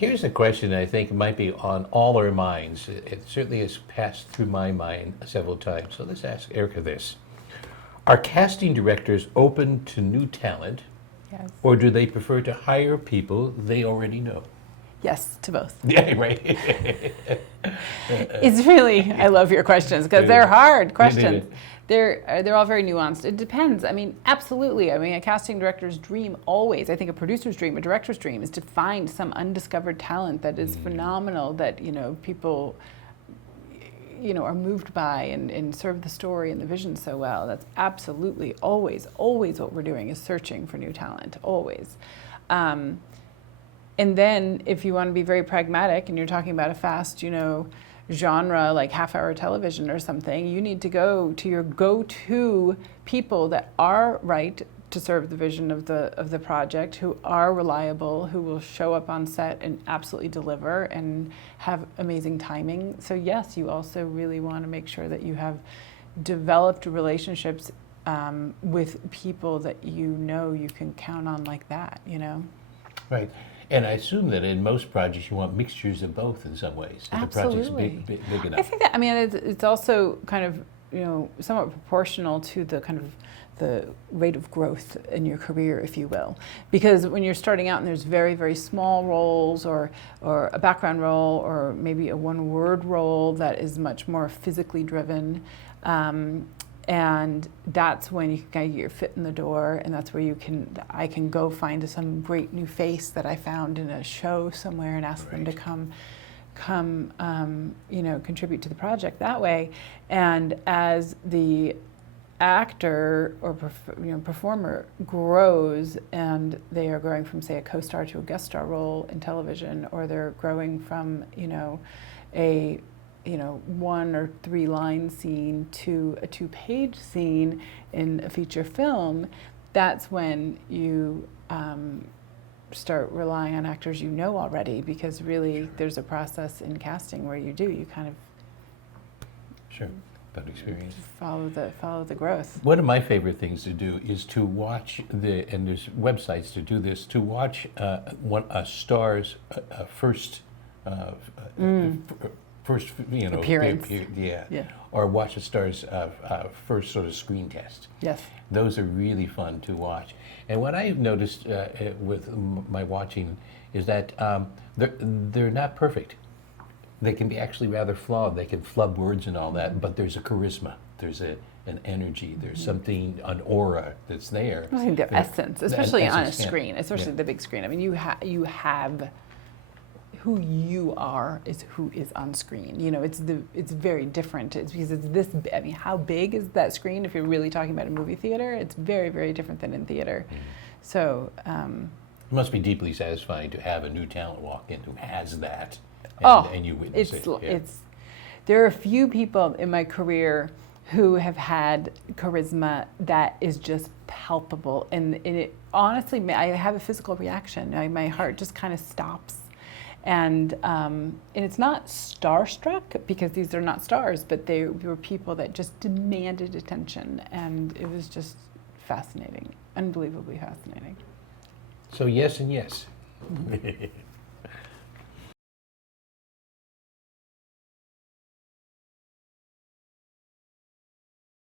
Here's a question I think might be on all our minds. It certainly has passed through my mind several times. So let's ask Erica this. Are casting directors open to new talent, Yes. or do they prefer to hire people they already know? Yes, to both. Yeah, right. It's really, I love your questions because they're hard questions. Yeah. They're all very nuanced. It depends. I mean, absolutely. I mean, a casting director's dream always, I think a producer's dream, a director's dream is to find some undiscovered talent that is phenomenal, that, people, are moved by and serve the story and the vision so well. That's absolutely always what we're doing is searching for new talent, always. And then if you want to be very pragmatic and you're talking about a fast, genre like half-hour television or something, you need to go to your go-to people that are right to serve the vision of the project, who are reliable, who will show up on set and absolutely deliver and have amazing timing. So yes, you also really want to make sure that you have developed relationships with people that you can count on like that, Right. And I assume that in most projects you want mixtures of both in some ways. If Absolutely. the project's big enough. I think that, it's also kind of, somewhat proportional to the kind of the rate of growth in your career, if you will. Because when you're starting out and there's very, very small roles or a background role or maybe a one-word role that is much more physically driven, and that's when you can kind of get your foot in the door, and that's where I can go find some great new face that I found in a show somewhere and ask them to come contribute to the project that way. And as the actor or performer grows and they are growing from, say, a co-star to a guest star role in television, or they're growing from a 1 or 3 line scene to a 2-page scene in a feature film, that's when you start relying on actors already, because really there's a process in casting where you kind of Sure, about experience. Follow the growth. One of my favorite things to do is to watch and there's websites to do this, to watch a star's first appearance. Yeah. Or watch a star's first sort of screen test. Yes. Those are really fun to watch. And what I've noticed with my watching is that they're not perfect. They can be actually rather flawed. They can flub words and all that, but there's a charisma. There's an energy. There's something, an aura that's there. I think their essence, especially on a essence, screen, especially the big screen. I mean, you have who you are is who is on screen. It's very different. It's because it's this. I mean, how big is that screen? If you're really talking about a movie theater, it's very, very different than in theater. So it must be deeply satisfying to have a new talent walk in who has that, and you witness it. Yeah. There are a few people in my career who have had charisma that is just palpable, and it honestly, I have a physical reaction. My heart just kind of stops. And it's not starstruck, because these are not stars, but they were people that just demanded attention, and it was just fascinating, unbelievably fascinating. So yes and yes.